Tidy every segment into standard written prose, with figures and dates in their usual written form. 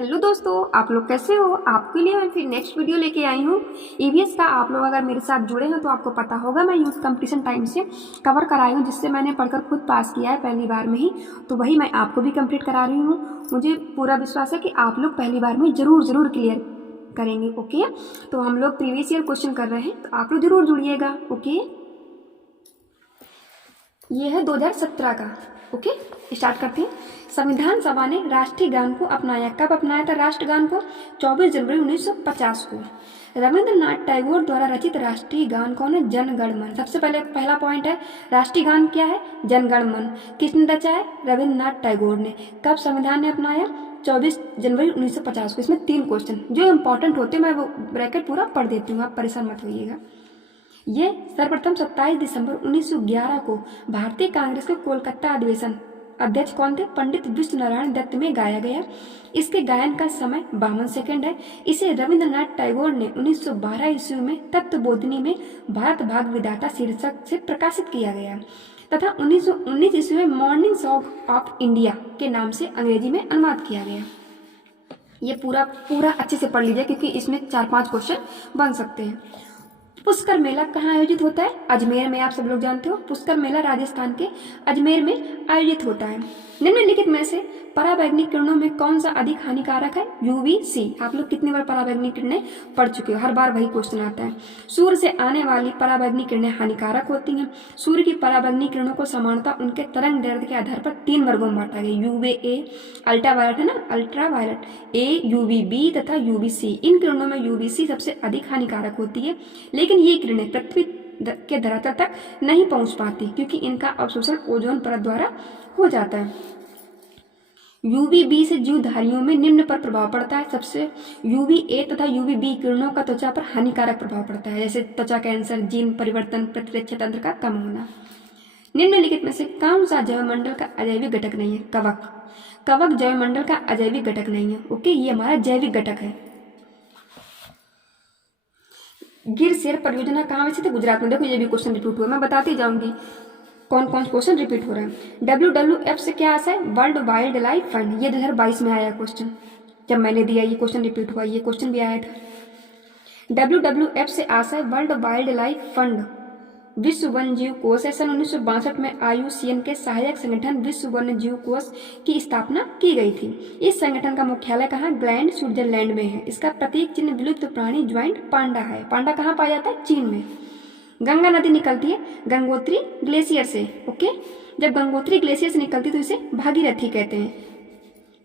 Hello दोस्तों, आप लोग कैसे हो। आपके लिए मैं फिर नेक्स्ट वीडियो लेके आई हूँ ईवीएस का। आप लोग अगर मेरे साथ जुड़े हैं तो आपको पता होगा मैं यूथ कंपटीशन टाइम से कवर कराई हूँ, जिससे मैंने पढ़कर खुद पास किया है पहली बार में ही। तो वही मैं आपको भी कंप्लीट करा रही हूँ। मुझे पूरा विश्वास है कि आप लोग पहली बार में ज़रूर क्लियर करेंगे। ओके, तो हम लोग प्रीवियस ईयर क्वेश्चन कर रहे हैं, तो आप लोग ज़रूर जुड़िएगा। ओके, ये है 2017 का। ओके, स्टार्ट करते हैं। संविधान सभा ने राष्ट्रीय गान को अपनाया। कब अपनाया था राष्ट्रगान को? 24 जनवरी 1950 को। रविंद्रनाथ टैगोर द्वारा रचित राष्ट्रीय गान कौन है? जन गण मन। सबसे पहले पहला पॉइंट है, राष्ट्रीय गान क्या है? जन गण मन। किसने रचा है? रविंद्रनाथ टैगोर ने। कब संविधान ने अपनाया? 24 जनवरी 1950 को। इसमें 3 क्वेश्चन जो इंपॉर्टेंट होते हैं, मैं वो ब्रैकेट पूरा पढ़ देती हूँ, आप परेशान मत होइएगा। ये सर्वप्रथम 27 दिसंबर 1911 को भारतीय कांग्रेस के कोलकाता अधिवेशन अध्यक्ष कौन थे? पंडित विश्वनारायण दत्त में गाया गया। इसके गायन का समय 52 सेकंड है। इसे रविंद्रनाथ टैगोर ने 1912 ईस्वी में तत्वबोधिनी में भारत भाग विधाता शीर्षक से प्रकाशित किया गया तथा 1919 ईस्वी में मॉर्निंग सॉन्ग ऑफ इंडिया के नाम से अंग्रेजी में अनुवाद किया गया। ये पूरा अच्छे से पढ़ लीजिए, क्योंकि इसमें 4-5 क्वेश्चन बन सकते हैं। पुष्कर मेला कहाँ आयोजित होता है? अजमेर में। आप सब लोग जानते हो पुष्कर मेला राजस्थान के अजमेर में आयोजित होता है। निम्नलिखित में से पराबैंगनी किरणों में कौन सा अधिक हानिकारक है? यूवीसी। आप लोग कितनी बार पराबैंगनी किरणें पढ़ चुके हो, हर बार वही क्वेश्चन आता है। सूर्य से आने वाली पराबैंगनी किरणें हानिकारक होती हैं। सूर्य की पराबैंगनी किरणों को सामान्यतः उनके तरंग दैर्ध्य के आधार पर 3 वर्गों में बांटा गया। यूवीए अल्ट्रावायलेट है ना, अल्ट्रावायलेट, ए यूवीबी तथा यूवीसी। इन किरणों में यूवीसी सबसे अधिक हानिकारक होती है, लेकिन ये किरणें पृथ्वी के धरातल तक नहीं पहुंच पाती, क्योंकि इनका अवशोषण ओजोन परत द्वारा हो जाता है। यूवीबी से जीवधारियों में निम्न पर प्रभाव पड़ता है। सबसे यूवीए तथा यूवीबी किरणों का त्वचा पर हानिकारक प्रभाव पड़ता है, जैसे त्वचा कैंसर, जीन परिवर्तन, प्रतिरक्षा तंत्र का कम होना। निम्नलिखित में से कौन सा जैवमंडल का अजैविक घटक नहीं है? कवक। कवक जैवमंडल का अजैविक घटक नहीं है। ओके, ये हमारा जैविक घटक है। गिर शेर परियोजना कहाँ स्थित है? गुजरात में। देखो ये भी क्वेश्चन रिपीट हुआ, मैं बताती जाऊंगी कौन कौन क्वेश्चन रिपीट हो रहा है। WWF से क्या आता है? World wild life fund. ये 2022 में आया क्वेश्चन, जब मैंने दिया ये क्वेश्चन रिपीट हुआ, ये क्वेश्चन भी आया था। WWF से आता है वर्ल्ड वाइल्ड लाइफ फंड। विश्व वन्य जीव कोष है। सन 1962 में IUCN के सहायक संगठन विश्व वन्य जीव कोष की स्थापना की गई थी। इस संगठन का मुख्यालय कहाँ? ग्लैंड, स्विट्जरलैंड में है। इसका प्रतीक चिन्ह विलुप्त प्राणी ज्वाइंट पांडा है। पांडा कहाँ पाया जाता है? चीन में। गंगा नदी निकलती है गंगोत्री ग्लेशियर से। ओके, जब गंगोत्री ग्लेशियर से निकलती है तो इसे भागीरथी कहते हैं।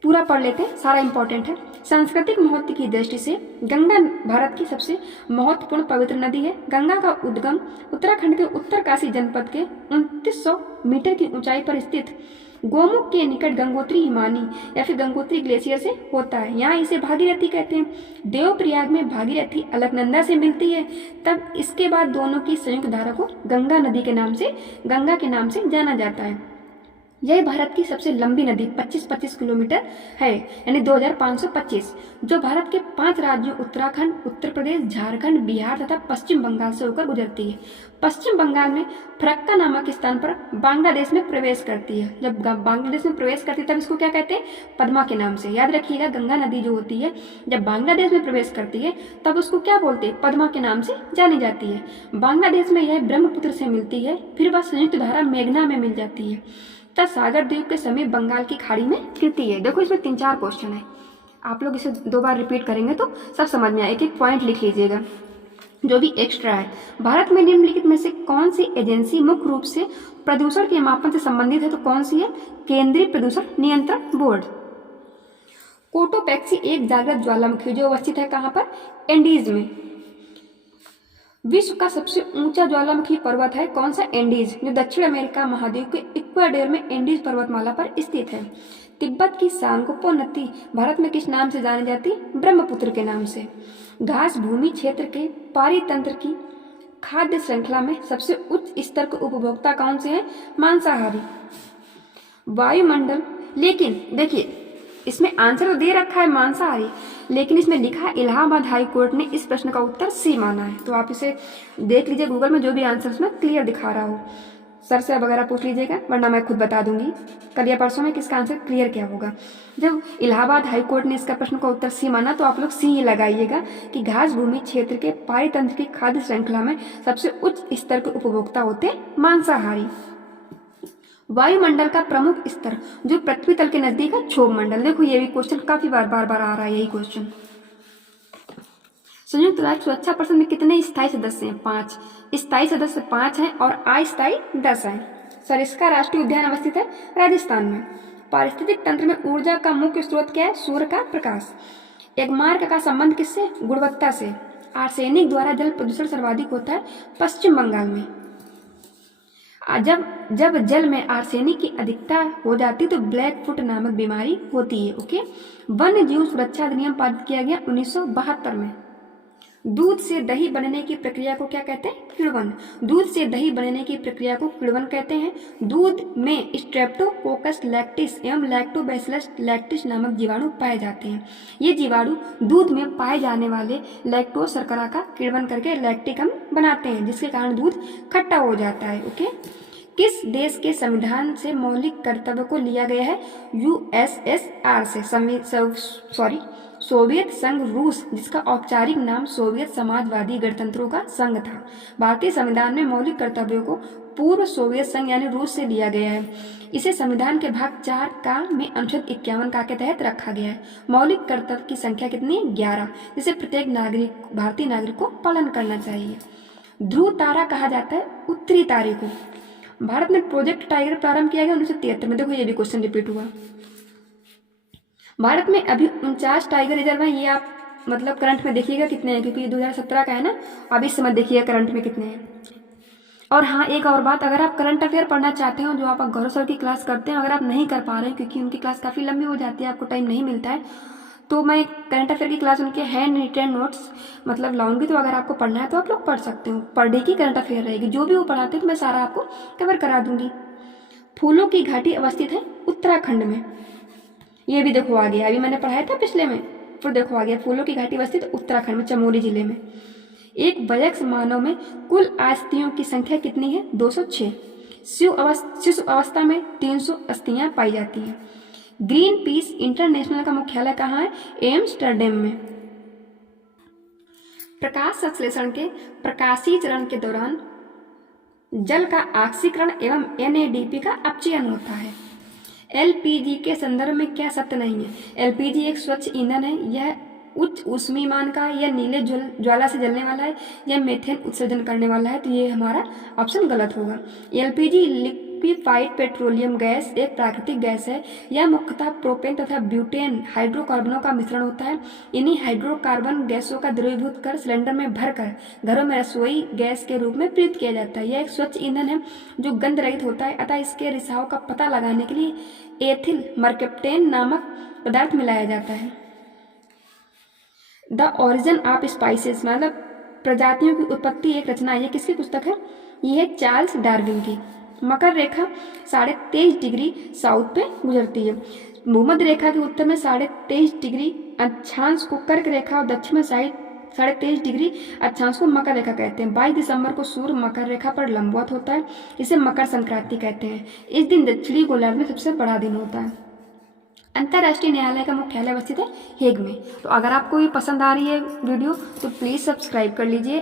पूरा पढ़ लेते हैं, सारा इंपॉर्टेंट है। सांस्कृतिक महत्व की दृष्टि से गंगा भारत की सबसे महत्वपूर्ण पवित्र नदी है। गंगा का उद्गम उत्तराखंड के उत्तरकाशी जनपद के 2900 मीटर की ऊंचाई पर स्थित गोमुख के निकट गंगोत्री हिमानी या फिर गंगोत्री ग्लेशियर से होता है। यहाँ इसे भागीरथी कहते हैं। देवप्रयाग में भागीरथी अलकनंदा से मिलती है, तब इसके बाद दोनों की संयुक्त धारा को गंगा के नाम से जाना जाता है। यह भारत की सबसे लंबी नदी 25 किलोमीटर है, यानी 2525, जो भारत के 5 राज्यों उत्तराखंड, उत्तर प्रदेश, झारखंड, बिहार तथा पश्चिम बंगाल से होकर गुजरती है। पश्चिम बंगाल में फरक्का नामक स्थान पर बांग्लादेश में प्रवेश करती है। जब बांग्लादेश में प्रवेश करती है तब इसको क्या कहते हैं? पद्मा के नाम से। याद रखिएगा, गंगा नदी जो होती है जब बांग्लादेश में प्रवेश करती है तब उसको क्या बोलते हैं? पद्मा के नाम से जानी जाती है। बांग्लादेश में यह ब्रह्मपुत्र से मिलती है, फिर वह संयुक्त धारा मेघना में मिल जाती है, तब सागर द्वीप के समीप बंगाल की खाड़ी में गिरती है। देखो इसमें 3-4 क्वेश्चन है, आप लोग इसे 2 बार रिपीट करेंगे तो सब समझ में आए। एक पॉइंट लिख लीजिएगा जो भी एक्स्ट्रा है। भारत में निम्नलिखित में से कौन सी एजेंसी मुख्य रूप से प्रदूषण के मापन से संबंधित है? तो कौन सी है? केंद्रीय प्रदूषण नियंत्रण बोर्ड। कोटोपैक्सी एक जागृत ज्वालामुखी जो अवस्थित है कहाँ पर? एंडीज में। विश्व का सबसे ऊंचा ज्वालामुखी पर्वत है कौन सा? एंडीज, जो दक्षिण अमेरिका महाद्वीप के इक्वाडोर में एंडीज पर्वतमाला पर स्थित है। तिब्बत की सांगपो नदी भारत में किस नाम से जानी जाती? ब्रह्मपुत्र के नाम से। घास भूमि क्षेत्र के पारितंत्र की खाद्य श्रृंखला में सबसे उच्च स्तर के उपभोक्ता कौन से हैं? मांसाहारी। वायुमंडल, लेकिन देखिए इसमें आंसर तो दे रखा है मांसाहारी, लेकिन इसमें लिखा है इलाहाबाद हाई कोर्ट ने इस प्रश्न का उत्तर सी माना है। तो आप इसे देख लीजिए गूगल में, जो भी आंसर उसमें क्लियर दिखा रहा हो। सर से वगैरह पूछ लीजिएगा, वरना मैं खुद बता दूंगी कल या परसों में किसका आंसर क्लियर क्या होगा। जब इलाहाबाद हाई कोर्ट ने इसका प्रश्न का उत्तर सी माना, तो आप लोग सी ही लगाइएगा कि घास भूमि क्षेत्र के पारितंत्र की खाद्य श्रृंखला में सबसे उच्च स्तर के उपभोक्ता होते मांसाहारी। वायुमंडल का प्रमुख स्तर जो पृथ्वी तल के नजदीक है, क्षोभ मंडल। देखो ये भी क्वेश्चन काफी बार आ रहा है यही क्वेश्चन। संयुक्त राष्ट्र सुरक्षा परिषद में कितने स्थायी सदस्य हैं? 5 स्थायी सदस्य 5 हैं और अस्थायी 10 हैं। सर इसका राष्ट्रीय उद्यान अवस्थित है राजस्थान में। पारिस्थितिक तंत्र में ऊर्जा का मुख्य स्रोत क्या है? सूर्य का प्रकाश। एगमार्क का संबंध किससे? गुणवत्ता से। आर्सेनिक द्वारा जल प्रदूषण सर्वाधिक होता है पश्चिम बंगाल में। जब जल में आर्सेनिक की अधिकता हो जाती तो ब्लैक फुट नामक बीमारी होती है। ओके। वन्य जीव सुरक्षा अधिनियम पारित किया गया 1972 में। दूध से दही बनने की प्रक्रिया को क्या कहते हैं? किण्वन। दूध से दही बनने की प्रक्रिया को किण्वन कहते हैं। दूध में स्ट्रेप्टोकोकस लैक्टिस एवं लैक्टोबैसिलस लैक्टिस नामक जीवाणु पाए जाते हैं। ये जीवाणु दूध में पाए जाने वाले लैक्टोज शर्करा का किण्वन करके लैक्टिक अम्ल बनाते हैं, जिसके कारण दूध खट्टा हो जाता है। ओके। किस देश के संविधान से मौलिक कर्तव्य को लिया गया है? यूएसएसआर से। सोवियत संघ रूस, जिसका औपचारिक नाम सोवियत समाजवादी गणतंत्रों का संघ था। भारतीय संविधान में मौलिक कर्तव्यों को पूर्व सोवियत संघ यानी रूस से लिया गया है। इसे संविधान के भाग 4 का में अनुच्छेद 51 का के तहत रखा गया है। मौलिक कर्तव्य की संख्या कितनी? 11, जिसे प्रत्येक भारतीय नागरिक को पालन करना चाहिए। ध्रुव तारा कहा जाता है उत्तरी तारे को। भारत में प्रोजेक्ट टाइगर प्रारंभ किया गया 1973 में। देखो ये भी क्वेश्चन रिपीट हुआ। भारत में अभी 49 टाइगर रिजर्व हैं। ये आप मतलब करंट में देखिएगा कितने हैं, क्योंकि ये 2017 का है ना। अब इस समय देखिएगा करंट में कितने हैं। और हाँ, एक और बात, अगर आप करंट अफेयर पढ़ना चाहते हो जो आप गौरव सर की क्लास करते हैं, अगर आप नहीं कर पा रहे हैं क्योंकि उनकी क्लास काफ़ी लंबी हो जाती है, आपको टाइम नहीं मिलता है, तो मैं करंट अफेयर की क्लास उनके हैंड रिटन नोट्स मतलब लाऊंगी। तो अगर आपको पढ़ना है तो आप लोग पढ़ सकते हो। पर डे की करंट अफेयर रहेगी, जो भी वो पढ़ाते हैं तो मैं सारा आपको कवर करा दूंगी। फूलों की घाटी अवस्थित है उत्तराखंड में। ये भी देखो आ गया, अभी मैंने पढ़ाया था पिछले में, फिर देखो आ गया। फूलों की घाटी अवस्थित उत्तराखंड में, चमोली जिले में। एक वयस्क मानव में कुल अस्थियों की संख्या कितनी है? 206। शिशु अवस्था में 300 अस्थियां पाई जाती हैं। ग्रीन पीस इंटरनेशनल का मुख्यालय कहाँ है? एम्स्टर्डम में। प्रकाश संश्लेषण के प्रकाशीय चरण के दौरान जल का ऑक्सीकरण एवं NADP का अपचयन होता है। LPG के संदर्भ में क्या सत्य नहीं है? LPG एक स्वच्छ ईंधन है। यह उच्च ऊष्मीमान का है, यह नीले ज्वाला से जलने वाला है, यह मीथेन उत्सर्जन करने वाला है। तो ये हमारा ऑप्शन गलत होगा। LPG लिक्विफाइड पेट्रोलियम गैस एक प्राकृतिक गैस है। यह मुख्यतः प्रोपेन तथा ब्यूटेन हाइड्रोकार्बनों का मिश्रण होता है। इन्हीं हाइड्रोकार्बन गैसों का द्रवीभूत कर सिलेंडर में भरकर घरों में रसोई गैस के रूप में प्रयुक्त किया जाता है। यह एक स्वच्छ ईंधन है जो गंध रहित होता है, अतः इसके रिसाव का पता लगाने के लिए एथिल मर्केप्टेन नामक पदार्थ मिलाया जाता है। द ओरिजिन ऑफ स्पाइसेस मतलब प्रजातियों की उत्पत्ति एक रचना, ये किसकी पुस्तक है? ये है चार्ल्स डार्विन की। मकर रेखा 23.5 डिग्री साउथ पे गुजरती है। भूमध्य रेखा के उत्तर में 23.5 डिग्री अक्षांश को कर्क रेखा और दक्षिण में 23.5 डिग्री अक्षांश को मकर रेखा कहते हैं। 22 दिसंबर को सूर्य मकर रेखा पर लंबवत होता है, इसे मकर संक्रांति कहते हैं। इस दिन दक्षिणी गोलार्ध में सबसे बड़ा दिन होता है। अंतर्राष्ट्रीय न्यायालय का मुख्यालय अवस्थित है हेग में। तो अगर आपको ये पसंद आ रही है वीडियो तो प्लीज़ सब्सक्राइब कर लीजिए।